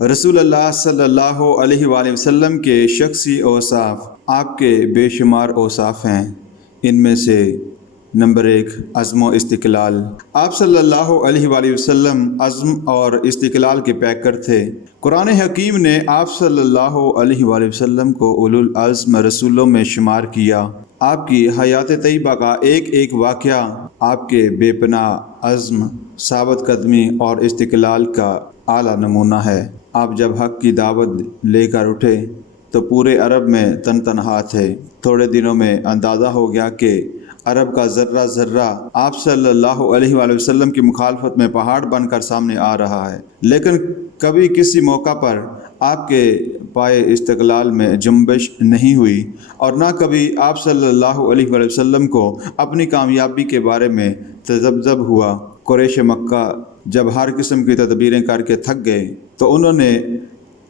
رسول اللہ صلی اللہ علیہ وآلہ وسلم کے شخصی اوصاف آپ کے بے شمار اوصاف ہیں۔ ان میں سے نمبر 1، عزم و استقلال۔ آپ صلی اللہ علیہ وآلہ وسلم عزم اور استقلال کے پیکر تھے۔ قرآن حکیم نے آپ صلی اللہ علیہ وآلہ وسلم کو اولو العزم رسولوں میں شمار کیا۔ آپ کی حیات طیبہ کا ایک ایک واقعہ آپ کے بے پناہ عزم، ثابت قدمی اور استقلال کا اعلیٰ نمونہ ہے۔ آپ جب حق کی دعوت لے کر اٹھے تو پورے عرب میں تنہا تھے۔ تھوڑے دنوں میں اندازہ ہو گیا کہ عرب کا ذرہ ذرہ آپ صلی اللہ علیہ وآلہ وسلم کی مخالفت میں پہاڑ بن کر سامنے آ رہا ہے، لیکن کبھی کسی موقع پر آپ کے پائے استقلال میں جنبش نہیں ہوئی، اور نہ کبھی آپ صلی اللہ علیہ وآلہ وسلم کو اپنی کامیابی کے بارے میں تذبذب ہوا۔ قریش مکہ جب ہر قسم کی تدبیریں کر کے تھک گئے تو انہوں نے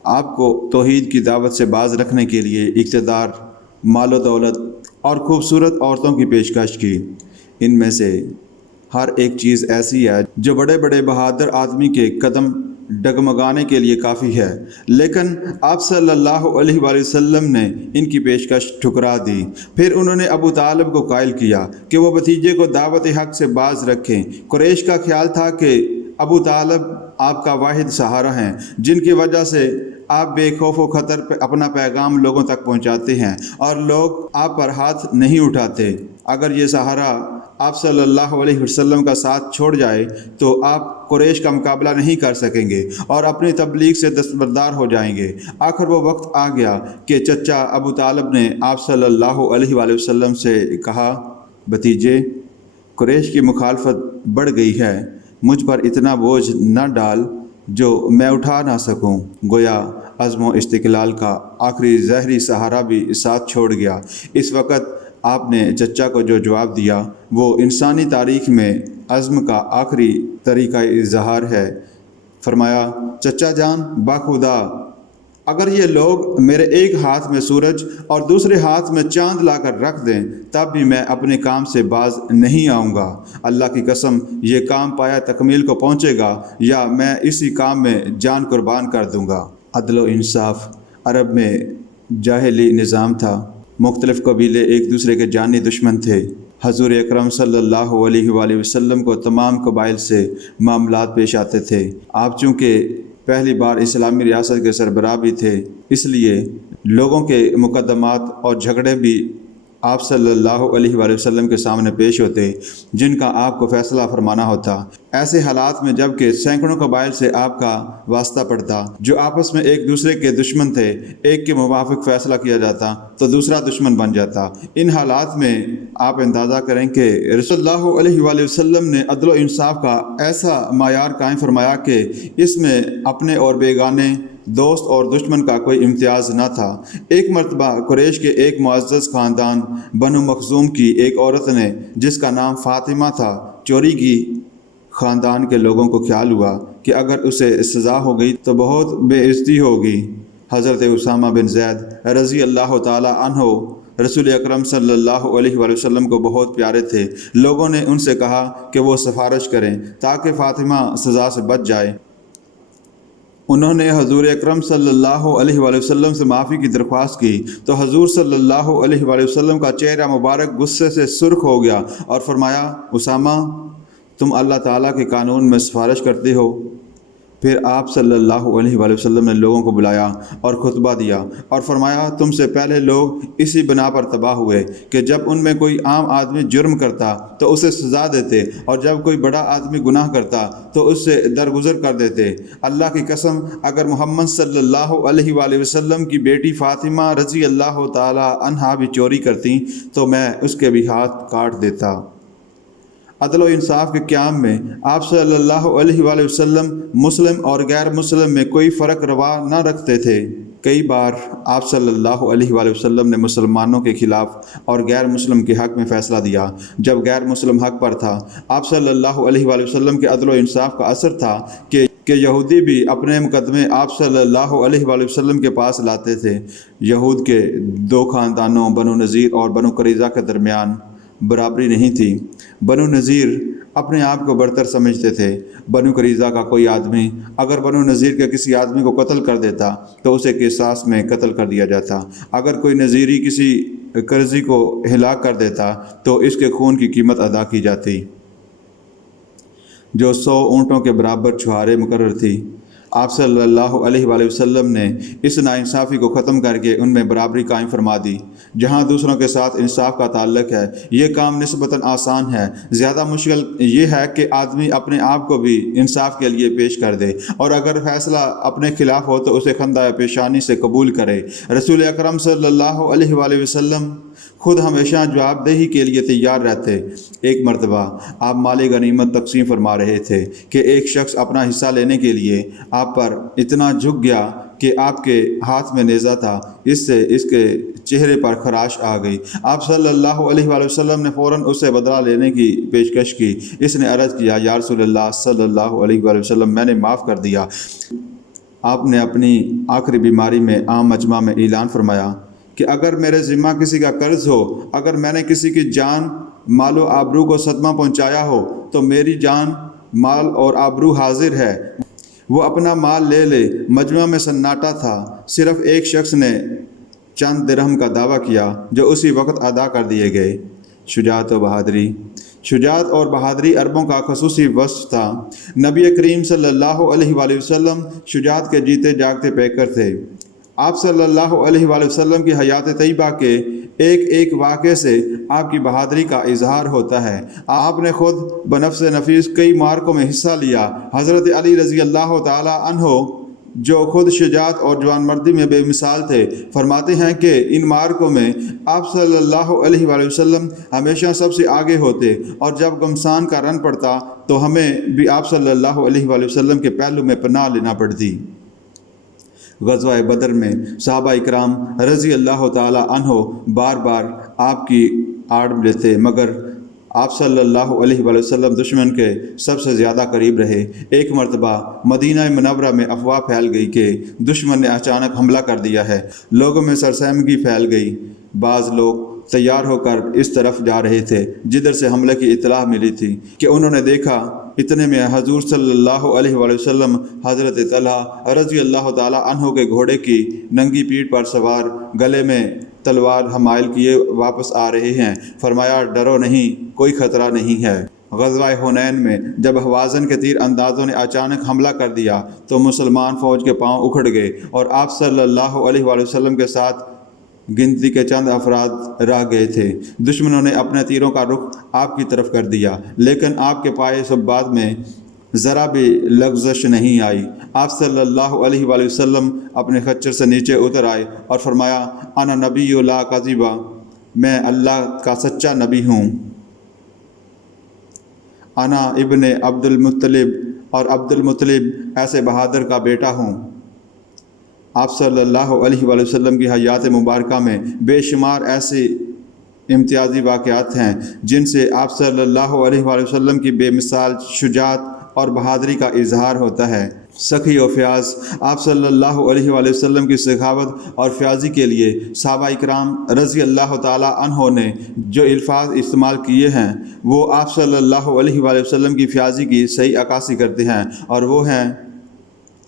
آپ کو توحید کی دعوت سے باز رکھنے کے لیے اقتدار، مال و دولت اور خوبصورت عورتوں کی پیشکش کی۔ ان میں سے ہر ایک چیز ایسی ہے جو بڑے بڑے بہادر آدمی کے قدم ڈگمگانے کے لیے کافی ہے، لیکن آپ صلی اللہ علیہ وآلہ وسلم نے ان کی پیشکش ٹھکرا دی۔ پھر انہوں نے ابو طالب کو قائل کیا کہ وہ بھتیجے کو دعوت حق سے باز رکھیں۔ قریش کا خیال تھا کہ ابو طالب آپ کا واحد سہارا ہیں، جن کی وجہ سے آپ بے خوف و خطر پہ اپنا پیغام لوگوں تک پہنچاتے ہیں اور لوگ آپ پر ہاتھ نہیں اٹھاتے۔ اگر یہ سہارا آپ صلی اللہ علیہ وسلم کا ساتھ چھوڑ جائے تو آپ قریش کا مقابلہ نہیں کر سکیں گے اور اپنی تبلیغ سے دستبردار ہو جائیں گے۔ آخر وہ وقت آ گیا کہ چچا ابو طالب نے آپ صلی اللہ علیہ وآلہ وسلم سے کہا، بھتیجے، قریش کی مخالفت بڑھ گئی ہے، مجھ پر اتنا بوجھ نہ ڈال جو میں اٹھا نہ سکوں۔ گویا عزم و استقلال کا آخری ظاہری سہارا بھی ساتھ چھوڑ گیا۔ اس وقت آپ نے چچا کو جو جواب دیا وہ انسانی تاریخ میں عزم کا آخری طریقہ اظہار ہے۔ فرمایا، چچا جان، باخدا، اگر یہ لوگ میرے ایک ہاتھ میں سورج اور دوسرے ہاتھ میں چاند لا کر رکھ دیں تب بھی میں اپنے کام سے باز نہیں آؤں گا۔ اللہ کی قسم، یہ کام پایا تکمیل کو پہنچے گا یا میں اسی کام میں جان قربان کر دوں گا۔ عدل و انصاف۔ عرب میں جاہلی نظام تھا، مختلف قبیلے ایک دوسرے کے جانی دشمن تھے۔ حضور اکرم صلی اللہ علیہ وآلہ وسلم کو تمام قبائل سے معاملات پیش آتے تھے۔ آپ چونکہ پہلی بار اسلامی ریاست کے سربراہ بھی تھے، اس لیے لوگوں کے مقدمات اور جھگڑے بھی آپ صلی اللہ علیہ وآلہ وسلم کے سامنے پیش ہوتے، جن کا آپ کو فیصلہ فرمانا ہوتا۔ ایسے حالات میں جب کہ سینکڑوں قبائل سے آپ کا واسطہ پڑتا جو آپس میں ایک دوسرے کے دشمن تھے، ایک کے موافق فیصلہ کیا جاتا تو دوسرا دشمن بن جاتا۔ ان حالات میں آپ اندازہ کریں کہ رسول اللہ علیہ وآلہ وسلم نے عدل و انصاف کا ایسا معیار قائم فرمایا کہ اس میں اپنے اور بیگانے، دوست اور دشمن کا کوئی امتیاز نہ تھا۔ ایک مرتبہ قریش کے ایک معزز خاندان بنو مخزوم کی ایک عورت نے، جس کا نام فاطمہ تھا، چوری کی۔ خاندان کے لوگوں کو خیال ہوا کہ اگر اسے سزا ہو گئی تو بہت بے عزتی ہوگی۔ حضرت اسامہ بن زید رضی اللہ تعالی عنہ رسول اکرم صلی اللہ علیہ وآلہ وسلم کو بہت پیارے تھے۔ لوگوں نے ان سے کہا کہ وہ سفارش کریں تاکہ فاطمہ سزا سے بچ جائے۔ انہوں نے حضور اکرم صلی اللہ علیہ وآلہ وسلم سے معافی کی درخواست کی تو حضور صلی اللہ علیہ وآلہ وسلم کا چہرہ مبارک غصے سے سرخ ہو گیا اور فرمایا، اسامہ، تم اللہ تعالیٰ کے قانون میں سفارش کرتے ہو؟ پھر آپ صلی اللہ علیہ وآلہ وسلم نے لوگوں کو بلایا اور خطبہ دیا اور فرمایا، تم سے پہلے لوگ اسی بنا پر تباہ ہوئے کہ جب ان میں کوئی عام آدمی جرم کرتا تو اسے سزا دیتے، اور جب کوئی بڑا آدمی گناہ کرتا تو اس سے درگزر کر دیتے۔ اللہ کی قسم، اگر محمد صلی اللہ علیہ وآلہ وسلم کی بیٹی فاطمہ رضی اللہ تعالی عنہا بھی چوری کرتی تو میں اس کے بھی ہاتھ کاٹ دیتا۔ عدل و انصاف کے قیام میں آپ صلی اللہ علیہ وآلہ وسلم مسلم اور غیر مسلم میں کوئی فرق روا نہ رکھتے تھے۔ کئی بار آپ صلی اللہ علیہ وآلہ وسلم نے مسلمانوں کے خلاف اور غیر مسلم کے حق میں فیصلہ دیا۔ جب غیر مسلم حق پر تھا، آپ صلی اللہ علیہ وآلہ وسلم کے عدل و انصاف کا اثر تھا کہ یہودی بھی اپنے مقدمے آپ صلی اللہ علیہ وآلہ وسلم کے پاس لاتے تھے۔ یہود کے دو خاندانوں بنو نذیر اور بنو قریظہ کے درمیان برابری نہیں تھی۔ بنو نذیر اپنے آپ کو برتر سمجھتے تھے۔ بنو قریظہ کا کوئی آدمی اگر بنو نذیر کے کسی آدمی کو قتل کر دیتا تو اسے قصاص میں قتل کر دیا جاتا۔ اگر کوئی نذیری کسی قرضی کو ہلاک کر دیتا تو اس کے خون کی قیمت ادا کی جاتی، جو 100 اونٹوں کے برابر چھہارے مقرر تھی۔ آپ صلی اللہ علیہ وآلہ وسلم نے اس ناانصافی کو ختم کر کے ان میں برابری قائم فرما دی۔ جہاں دوسروں کے ساتھ انصاف کا تعلق ہے یہ کام نسبتاً آسان ہے، زیادہ مشکل یہ ہے کہ آدمی اپنے آپ کو بھی انصاف کے لیے پیش کر دے، اور اگر فیصلہ اپنے خلاف ہو تو اسے خندہ پیشانی سے قبول کرے۔ رسول اکرم صلی اللہ علیہ وآلہ وسلم خود ہمیشہ جواب دہی کے لیے تیار رہتے۔ ایک مرتبہ آپ مال غنیمت تقسیم فرما رہے تھے کہ ایک شخص اپنا حصہ لینے کے لیے آپ پر اتنا جھک گیا کہ آپ کے ہاتھ میں نیزہ تھا، اس سے اس کے چہرے پر خراش آ گئی۔ آپ صلی اللہ علیہ وآلہ وسلم نے فوراً اس سے بدلہ لینے کی پیشکش کی۔ اس نے عرض کیا، یا رسول اللہ صلی اللہ علیہ وآلہ وسلم، میں نے معاف کر دیا۔ آپ نے اپنی آخری بیماری میں عام مجمع میں اعلان فرمایا کہ اگر میرے ذمہ کسی کا قرض ہو، اگر میں نے کسی کی جان، مال و آبرو کو صدمہ پہنچایا ہو تو میری جان، مال اور آبرو حاضر ہے، وہ اپنا مال لے لے۔ مجمع میں سناٹا تھا، صرف ایک شخص نے چند درہم کا دعویٰ کیا جو اسی وقت ادا کر دیے گئے۔ شجاعت و بہادری۔ شجاعت اور بہادری عربوں کا خصوصی وصف تھا۔ نبی کریم صلی اللہ علیہ وآلہ وسلم شجاعت کے جیتے جاگتے پیکر تھے۔ آپ صلی اللہ علیہ وآلہ وسلم کی حیات طیبہ کے ایک ایک واقعے سے آپ کی بہادری کا اظہار ہوتا ہے۔ آپ نے خود بنفس نفیس کئی معرکوں میں حصہ لیا۔ حضرت علی رضی اللہ تعالی عنہ جو خود شجاعت اور جوان مردی میں بے مثال تھے، فرماتے ہیں کہ ان معرکوں میں آپ صلی اللہ علیہ وآلہ وسلم ہمیشہ سب سے آگے ہوتے، اور جب گمسان کا رن پڑتا تو ہمیں بھی آپ صلی اللہ علیہ وآلہ وسلم کے پہلو میں پناہ لینا پڑتی۔ غزوہ بدر میں صحابہ اکرام رضی اللہ تعالی عنہ بار بار آپ کی آڑ لیتے، مگر آپ صلی اللہ علیہ وآلہ وسلم دشمن کے سب سے زیادہ قریب رہے۔ ایک مرتبہ مدینہ منورہ میں افواہ پھیل گئی کہ دشمن نے اچانک حملہ کر دیا ہے۔ لوگوں میں سرسہمگی پھیل گئی۔ بعض لوگ تیار ہو کر اس طرف جا رہے تھے جدھر سے حملے کی اطلاع ملی تھی کہ انہوں نے دیکھا، اتنے میں حضور صلی اللہ علیہ وآلہ وسلم حضرت طلحہ رضی اللہ تعالی عنہ کے گھوڑے کی ننگی پیٹھ پر سوار، گلے میں تلوار حمائل کیے واپس آ رہے ہیں۔ فرمایا، ڈرو نہیں، کوئی خطرہ نہیں ہے۔ غزوہ حنین میں جب حوازن کے تیر اندازوں نے اچانک حملہ کر دیا تو مسلمان فوج کے پاؤں اکھڑ گئے، اور آپ صلی اللہ علیہ وآلہ وسلم کے ساتھ گنتی کے چند افراد رہ گئے تھے۔ دشمنوں نے اپنے تیروں کا رخ آپ کی طرف کر دیا، لیکن آپ کے پائے سبات میں ذرا بھی لغزش نہیں آئی۔ آپ صلی اللہ علیہ وآلہ وسلم اپنے خچر سے نیچے اتر آئے اور فرمایا، انا نبی لا کذبا، میں اللہ کا سچا نبی ہوں۔ انا ابن عبد المطلب، اور عبد المطلب ایسے بہادر کا بیٹا ہوں۔ آپ صلی اللہ علیہ وآلہ وسلم کی حیات مبارکہ میں بے شمار ایسے امتیازی واقعات ہیں جن سے آپ صلی اللہ علیہ وآلہ وسلم کی بے مثال شجاعت اور بہادری کا اظہار ہوتا ہے۔ سخی و فیاض۔ آپ صلی اللہ علیہ وآلہ وسلم کی سخاوت اور فیاضی کے لیے صحابہ اکرام رضی اللہ تعالی عنہ نے جو الفاظ استعمال کیے ہیں وہ آپ صلی اللہ علیہ وآلہ وسلم کی فیاضی کی صحیح عکاسی کرتے ہیں، اور وہ ہیں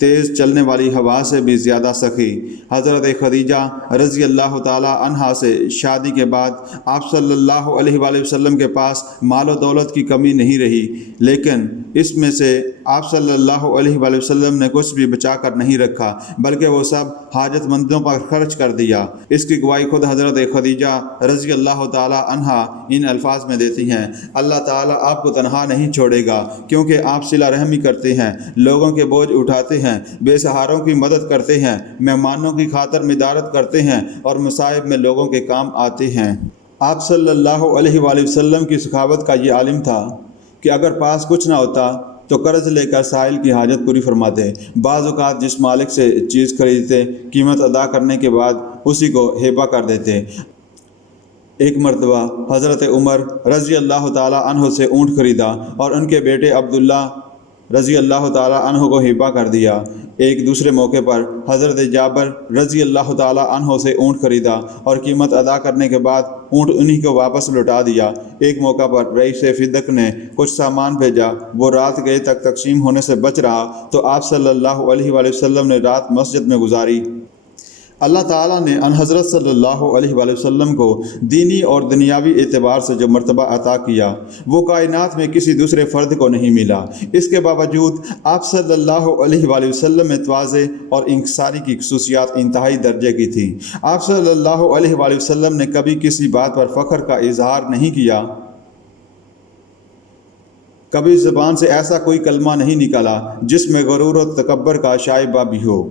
تیز چلنے والی ہوا سے بھی زیادہ سخی۔ حضرت خدیجہ رضی اللہ تعالی عنہا سے شادی کے بعد آپ صلی اللہ علیہ وآلہ وسلم کے پاس مال و دولت کی کمی نہیں رہی، لیکن اس میں سے آپ صلی اللہ علیہ وآلہ وسلم نے کچھ بھی بچا کر نہیں رکھا، بلکہ وہ سب حاجت مندوں پر خرچ کر دیا۔ اس کی گواہی خود حضرت خدیجہ رضی اللہ تعالی عنہا ان الفاظ میں دیتی ہیں، اللہ تعالیٰ آپ کو تنہا نہیں چھوڑے گا، کیونکہ آپ صلہ رحمی کرتے ہیں، لوگوں کے بوجھ اٹھاتے ہیں، بے سہاروں کی مدد کرتے ہیں، مہمانوں کی خاطر مدارت کرتے ہیں، اور مصائب میں لوگوں کے کام آتے ہیں۔ آپ صلی اللہ علیہ وآلہ وسلم کی سخاوت کا یہ عالم تھا کہ اگر پاس کچھ نہ ہوتا تو قرض لے کر سائل کی حاجت پوری فرماتے۔ بعض اوقات جس مالک سے چیز خریدتے، قیمت ادا کرنے کے بعد اسی کو ہیبہ کر دیتے۔ ایک مرتبہ حضرت عمر رضی اللہ تعالی عنہ سے اونٹ خریدا اور ان کے بیٹے عبداللہ رضی اللہ تعالی عنہ کو ہبہ کر دیا۔ ایک دوسرے موقع پر حضرت جابر رضی اللہ تعالی عنہ سے اونٹ خریدا اور قیمت ادا کرنے کے بعد اونٹ انہی کو واپس لوٹا دیا۔ ایک موقع پر رئیس فدق نے کچھ سامان بھیجا، وہ رات گئے تک تقسیم ہونے سے بچ رہا تو آپ صلی اللہ علیہ وآلہ وسلم نے رات مسجد میں گزاری۔ اللہ تعالیٰ نے ان حضرت صلی اللہ علیہ وآلہ وسلم کو دینی اور دنیاوی اعتبار سے جو مرتبہ عطا کیا وہ کائنات میں کسی دوسرے فرد کو نہیں ملا۔ اس کے باوجود آپ صلی اللہ علیہ وآلہ وسلم میں تواضع اور انکساری کی خصوصیات انتہائی درجے کی تھی۔ آپ صلی اللہ علیہ وآلہ وسلم نے کبھی کسی بات پر فخر کا اظہار نہیں کیا، کبھی زبان سے ایسا کوئی کلمہ نہیں نکلا جس میں غرور و تکبر کا شائبہ بھی ہو۔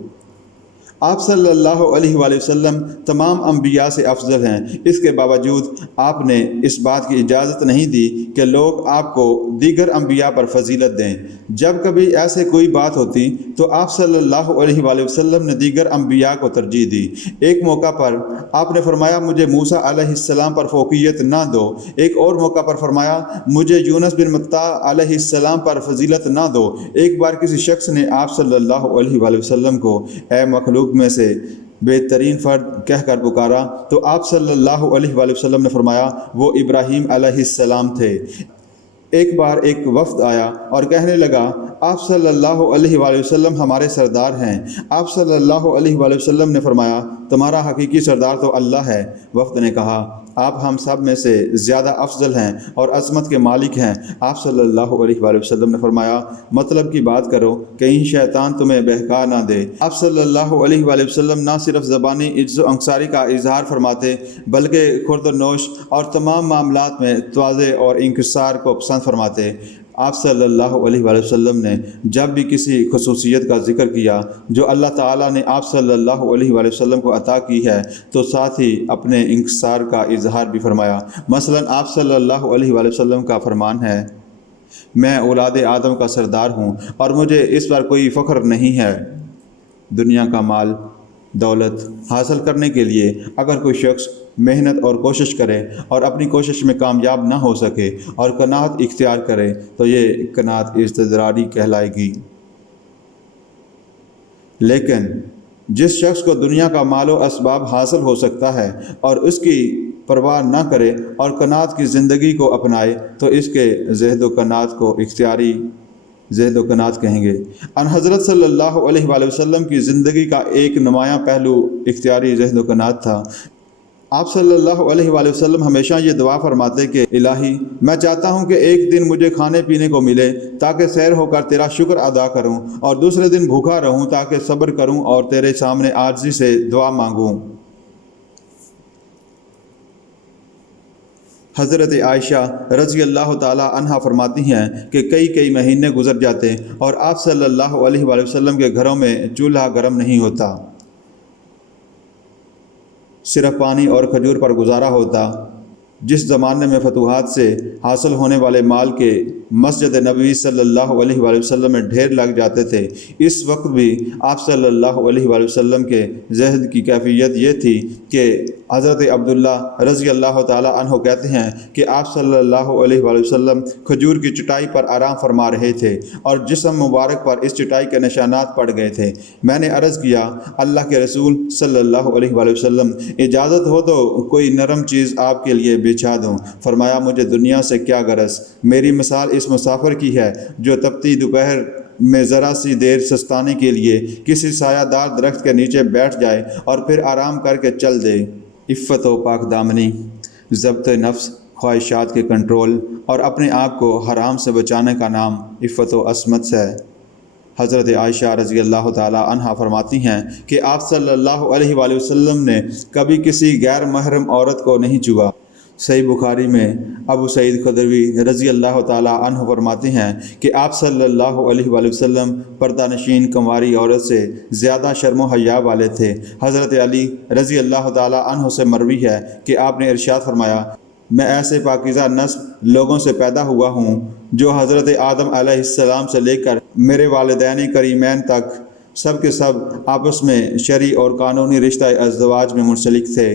آپ صلی اللہ علیہ وآلہ وسلم تمام انبیاء سے افضل ہیں، اس کے باوجود آپ نے اس بات کی اجازت نہیں دی کہ لوگ آپ کو دیگر انبیاء پر فضیلت دیں۔ جب کبھی ایسے کوئی بات ہوتی تو آپ صلی اللہ علیہ وآلہ وسلم نے دیگر انبیاء کو ترجیح دی۔ ایک موقع پر آپ نے فرمایا مجھے موسیٰ علیہ السلام پر فوقیت نہ دو، ایک اور موقع پر فرمایا مجھے یونس بن متیٰ علیہ السلام پر فضیلت نہ دو۔ ایک بار کسی شخص نے آپ صلی اللہ علیہ وآلہ وسلم کو اے مخلوق میں سے بہترین فرد کہہ کر پکارا تو آپ صلی اللہ علیہ وآلہ وسلم نے فرمایا وہ ابراہیم علیہ السلام تھے۔ ایک بار ایک وفد آیا اور کہنے لگا آپ صلی اللہ علیہ وآلہ وسلم ہمارے سردار ہیں۔ آپ صلی اللہ علیہ وآلہ وسلم نے فرمایا تمہارا حقیقی سردار تو اللہ ہے۔ وفد نے کہا آپ ہم سب میں سے زیادہ افضل ہیں اور عظمت کے مالک ہیں۔ آپ صلی اللہ علیہ وآلہ وسلم نے فرمایا مطلب کی بات کرو، کہیں شیطان تمہیں بہکا نہ دے۔ آپ صلی اللہ علیہ وآلہ وسلم نہ صرف زبانی عجز و انکساری کا اظہار فرماتے بلکہ خرد و نوش اور تمام معاملات میں تواضع اور انکسار کو پسند فرماتے۔ آپ صلی اللہ علیہ وآلہ وسلم نے جب بھی کسی خصوصیت کا ذکر کیا جو اللہ تعالیٰ نے آپ صلی اللہ علیہ وآلہ وسلم کو عطا کی ہے تو ساتھ ہی اپنے انکسار کا اظہار بھی فرمایا۔ مثلا آپ صلی اللہ علیہ وآلہ وسلم کا فرمان ہے میں اولاد آدم کا سردار ہوں اور مجھے اس پر کوئی فخر نہیں ہے۔ دنیا کا مال دولت حاصل کرنے کے لیے اگر کوئی شخص محنت اور کوشش کرے اور اپنی کوشش میں کامیاب نہ ہو سکے اور قناعت اختیار کرے تو یہ قناعت استدراجی کہلائے گی۔ لیکن جس شخص کو دنیا کا مال و اسباب حاصل ہو سکتا ہے اور اس کی پرواہ نہ کرے اور قناعت کی زندگی کو اپنائے تو اس کے زہد و قناعت کو اختیاری زہد و قناعت کہیں گے۔ ان حضرت صلی اللہ علیہ وآلہ وسلم کی زندگی کا ایک نمایاں پہلو اختیاری زہد و قناعت تھا۔ آپ صلی اللہ علیہ وآلہ وسلم ہمیشہ یہ دعا فرماتے کہ الہی میں چاہتا ہوں کہ ایک دن مجھے کھانے پینے کو ملے تاکہ سیر ہو کر تیرا شکر ادا کروں اور دوسرے دن بھوکا رہوں تاکہ صبر کروں اور تیرے سامنے عاجزی سے دعا مانگوں۔ حضرت عائشہ رضی اللہ تعالی عنہا فرماتی ہیں کہ کئی مہینے گزر جاتے اور آپ صلی اللہ علیہ وآلہ وسلم کے گھروں میں چولہا گرم نہیں ہوتا، صرف پانی اور کھجور پر گزارا ہوتا۔ جس زمانے میں فتوحات سے حاصل ہونے والے مال کے مسجد نبوی صلی اللہ علیہ وآلہ وسلم میں ڈھیر لگ جاتے تھے، اس وقت بھی آپ صلی اللہ علیہ وآلہ وسلم کے زہد کی کیفیت یہ تھی کہ حضرت عبداللہ رضی اللہ تعالی عنہ کہتے ہیں کہ آپ صلی اللہ علیہ وآلہ وسلم کھجور کی چٹائی پر آرام فرما رہے تھے اور جسم مبارک پر اس چٹائی کے نشانات پڑ گئے تھے۔ میں نے عرض کیا اللہ کے رسول صلی اللہ علیہ وآلہ وسلم اجازت ہو تو کوئی نرم چیز آپ کے لیے بچھا دوں۔ فرمایا مجھے دنیا سے کیا غرض، میری مثال اس مسافر کی ہے جو تپتی دوپہر میں ذرا سی دیر سستانے کے لیے کسی سایہ دار درخت کے نیچے بیٹھ جائے اور پھر آرام کر کے چل دے۔ عفت و پاک دامنی، ضبط نفس، خواہشات کے کنٹرول اور اپنے آپ کو حرام سے بچانے کا نام عفت و عصمت ہے۔ حضرت عائشہ رضی اللہ تعالی عنہا فرماتی ہیں کہ آپ صلی اللہ علیہ وآلہ وسلم نے کبھی کسی غیر محرم عورت کو نہیں چھوا۔ صحیح بخاری میں ابو سعید خدری رضی اللہ تعالی عنہ فرماتے ہیں کہ آپ صلی اللہ علیہ وآلہ وسلم پردہ نشین کنواری عورت سے زیادہ شرم و حیا والے تھے۔ حضرت علی رضی اللہ تعالی عنہ سے مروی ہے کہ آپ نے ارشاد فرمایا میں ایسے پاکیزہ نسب لوگوں سے پیدا ہوا ہوں جو حضرت آدم علیہ السلام سے لے کر میرے والدین کریمین تک سب کے سب آپس میں شرعی اور قانونی رشتہ ازدواج میں منسلک تھے۔